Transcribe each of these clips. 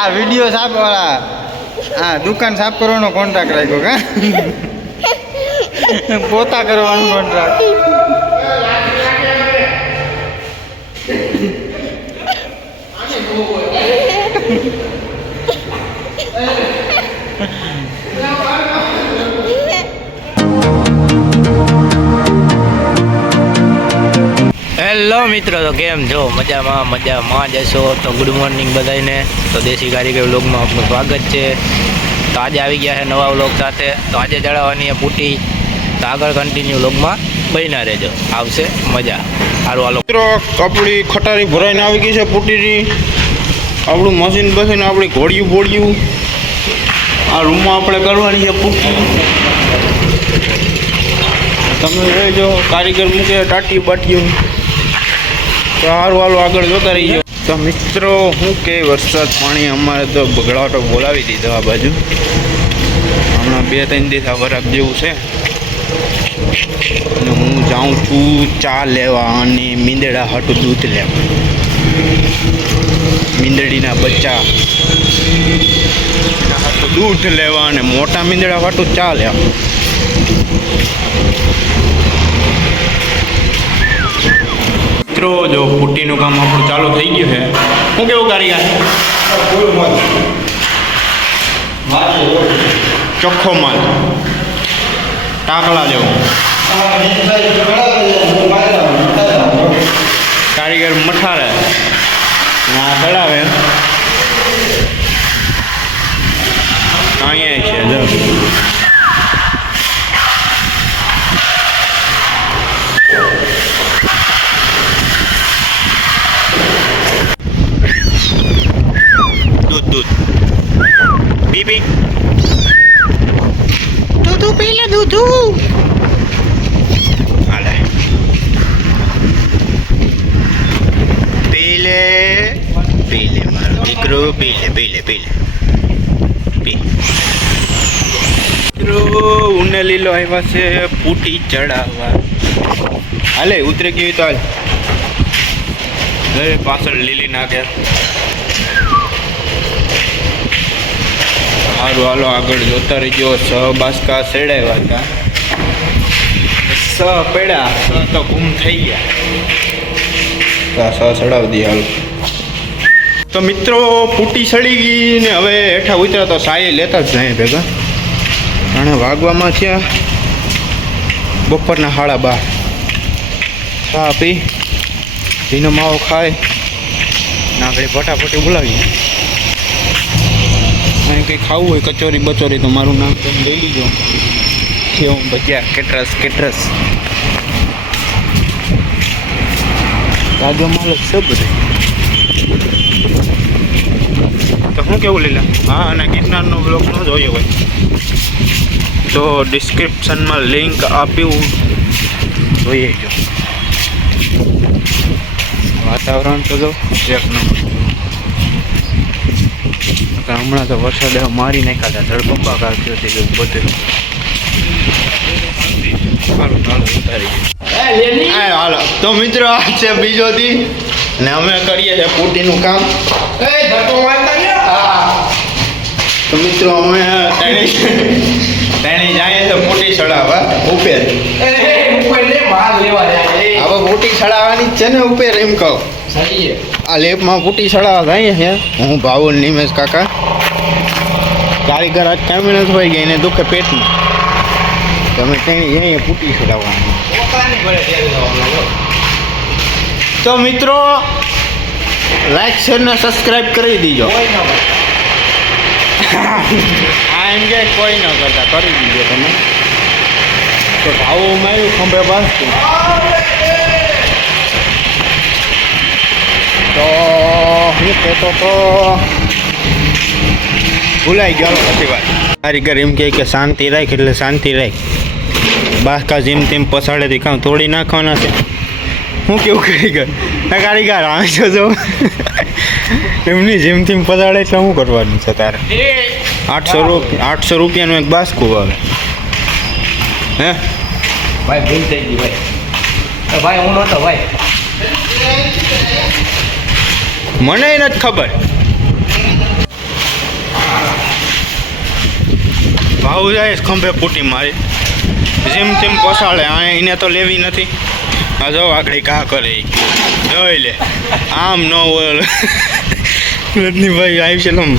આ વિડીયો સાફ વાળા હા દુકાન સાફ કરવાનો કોન્ટ્રાક્ટ રાખ્યો કા પોતા કરવાનો કોન્ટ્રાક્ટ. હેલો મિત્રો, તો કેમ છો? મજામાં જશો તો ગુડ મોર્નિંગ બધાને. તો દેશી કારીગર વ્લોગમાં આપનું સ્વાગત છે. તો આજે આવી ગયા છે નવા વ્લોગ સાથે. તો આજે ચડાવવાની છે પૂટી. તો આગળ કન્ટિન્યુ વ્લોગમાં બન્યા રહેજો, આવશે મજા. સારું હાલો મિત્રો, આપણી ખટારી ભરાઈને આવી ગઈ છે પૂટીની. આપણું મશીન બસીને આપણી ઘોડિયું બોડિયું આ રૂમમાં આપણે કરવાની છે પૂટી. તમે રહેજો, કારીગર મૂકે ટાટી બાટીયું. તો સારું હાલો આગળ જોતા રહીજો. તો મિત્રો શું કે વરસાદ પાણી અમારે તો બગડાટો બોલાવી દીધો આ બાજુ. હમણાં 2-3 દિવસ વરાપ જેવું છે. અને હું જાઉં છું ચા લેવા અને મીંદડા હાટું દૂધ લેવા. મીંદડીના બચ્ચા હાટું દૂધ લેવા અને મોટા મીંદડા હાટું ચા લેવા. મિત્રો જો પુટ્ટીનું કામ આપણું ચાલુ થઈ ગયું છે. શું કેવું કારીગર? ચોખ્ખો માલ ટાકલા જેવો. કારીગર મઠારે ચડાવે અહીંયા છે જો. દૂધ પી દૂધ પી લે દૂધ. હાલે પી લે મારો દીકરો પી લે મિત્રો ઉને લીલો આવ્યા છે પૂટી ચડાવવા. હાલે ઉતરે કેવી તો હાલ પાછળ લીલી નાખે. સારું હાલો આગળ જોતા રહીજો. 6 બાસકા સેડાવ્યા હતા. 6 પડ્યા, 6 તો ગુમ થઈ ગયા. 6 ચડાવી દઈએ હાલો. તો મિત્રો પૂટી સડી ગઈ ને હવે હેઠા ઉતર્યા તો સાયે લેતા જ જાય ભેગા. અને વાગવામાં થયા બપોરના 12:30. ચા પી ધીનો માવો ખાય નાગડી ફટાફટી બોલાવીએ. અને કંઈ ખાવું હોય કચોરી બચોરી તો મારું નામ તમે લઈ લીજો. સેવ ભજીયા કેટરસ તાજો માલ જ છે બધે. તો શું કેવું લીલા? હા, અને ગિરનારનો બ્લોગ ન જોયો હોય તો ડિસ્ક્રિપ્શનમાં લિંક આપ્યું જોઈએ જો. વાતાવરણ તો જો એક નંબર. હમણાં તો વરસાદ મારી નાખ્યા હતા, ધરબંબાકાર થયો છે બધું. હાલો તો મિત્રો આ છે બીજો દી ને અમે કરીએ છીએ પૂટીનું કામ. તો મિત્રો અમે તેણી જાય તો પૂટી ચડાવવા ઉપેર. હવે પૂટી ચડાવવાની જ છે ને ઉપેર એમ કહું. આ લેપમાં પૂટી ચડાવવા જાય છે. હું ભાવુલ નિમેશ કાકા. કારીગર આજ કામ નથી હોય ગયા, એને દુખે પેટમાં. તમે તેણી જઈએ પૂટી ચડાવવાની. તો મિત્રો લાઈક શેર ને સબસ્ક્રાઈબ કરી દીજો. આ એમ કે કોઈ ન કરતા કરી દીજો તમે. તો ભાવો માર્યું ખંભે બાંધતું તો હું કહેતો તો ભૂલાઈ ગયો પછી વાત. કારીગર એમ કહે કે શાંતિ રાખ એટલે શાંતિ રાખ. બાસકા જેમ તેમ પસાડેથી કામ તોડી નાખવાના છે. હું કેવું કારીગર? કારીગર આવે છો જો એમની જેમ તેમ પસાડે એટલે શું કરવાનું છે તારે? 800 રૂપિયાનું એક બાસકું આવે. હે ભાઈ ભૂલ થઈ ગઈ ભાઈ હું નહોતો ભાઈ. મને નથી ખબર. ભાવ જાય ખંભે ફૂટી મારી જેમ તેમ પોસાડે આ એને તો લેવી નથી. આ જો આગળ કા કરે ઈ. જોઈ લે આમ ન હોય રજનીભાઈ આવી છે લમ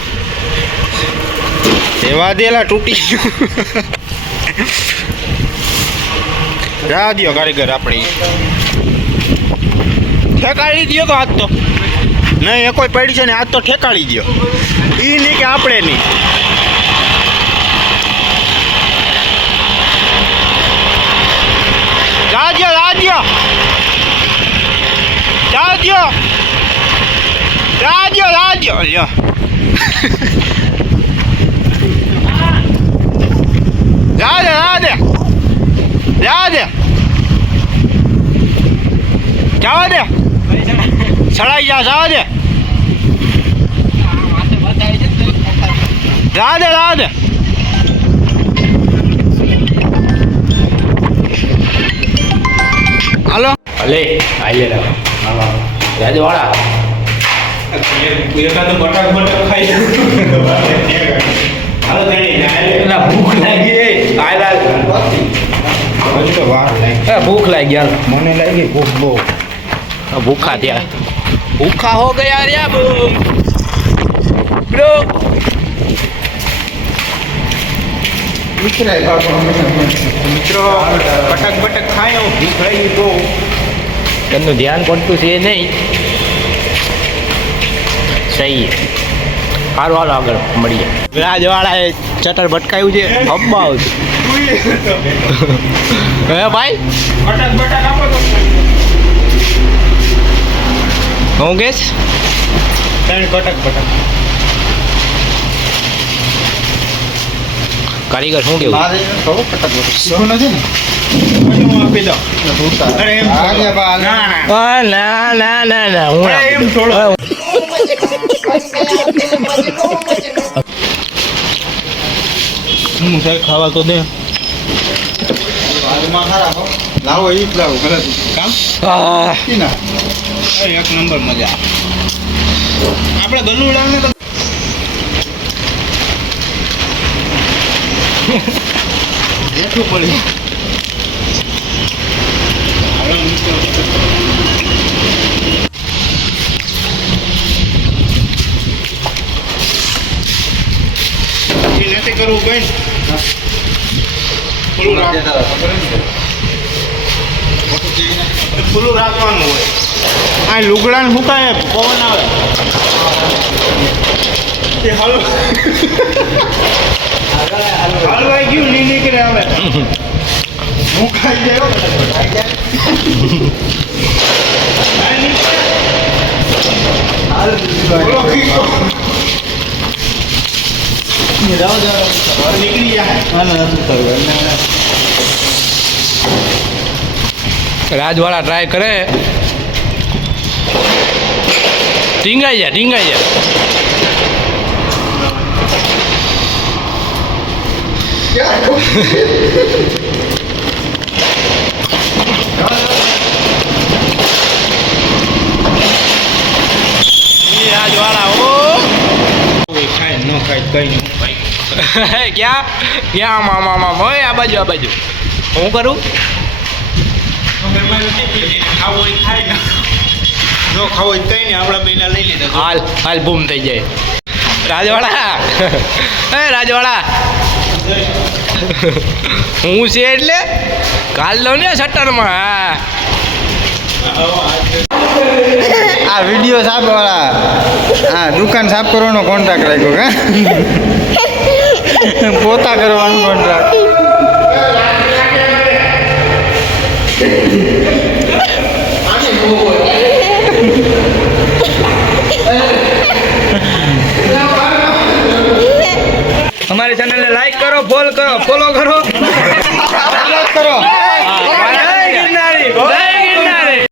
એવા દેલા તૂટી ગયું. રા દ્યો કારીગર આપણી ઠેકાડી દ્યો તો આજ તો નહીં એ કોઈ પડી છે ને આજ તો ઠેકાડી દ્યો. ઈ નહીં કે આપણે નહીં. રાજ્ય રાજ્ય રાજ્ય રાજ્ય રાજ્ય લ્યો. રાધે રાધે રાધે જવા દે ચડાઈ જા જવા દે રાધે રાધે. હાલો અલે આલે રાજવાળા એકાદ બટાક ખાઈ હાલો એલા ભૂખ લાગી ભૂખ લાગી યાર મને લાગી ભૂખ બહુ ભૂખા ત્યાં ભૂખા હો ગયા રે બ્રો મિત્રો બટક બટક ખાય ભૂખ લાગી બહુ. એમનું ધ્યાન પડતું છે નહીં સહી સારું હાલો આગળ મળીએ. રાજવાળાએ ચટર ભટકાયું છે અબ્બા હે ભાઈ બટક બટક આપો તો હું કેસ ત્રણ કટક બટક કારીગર શું કેવું શું નથી ને હું આપી દઉં. અરે એમ ના હું એમ થોડો હું સાહેબ ખાવા તો દે લાવો એ જ લાવો ઘરેથી કામ એક નંબર મજા આપણે ગલું લાવને તો એટલું પડી નથી કરવું બેન ખુલ્લું રાખવાનું હોય. આ લુગડાને સુકાય પવન આવે તે હલવાઈ ગયું નહીં નીકળે આવે હું ખાઈ જાય નીકળી જાય. રાજવાળા ટ્રાય કરે ટીંગાઈ જાય રાજવાળા ઓ ખાય ન ખાય કઈ નહીં ભાઈ. ક્યાં મામા હોય આ બાજુ હું કરું ખાવું હોય ખાય ને ન ખાવું હોય કઈ નહીં આપણા બેના લઈ લીધા. હાલ બૂમ થઈ જાય રાજવાળા રાજવાળા હું છે એટલે કાલ લો ને શટરમાં આ વિડીયો સાફ વાળા હા દુકાન સાફ કરવાનો કોન્ટ્રાક્ટ રાખ્યો કા પોતા કરવાનો કોન્ટ્રાક્ટ. અમારી ચેનલને લાઈક કરો ફોલો કરો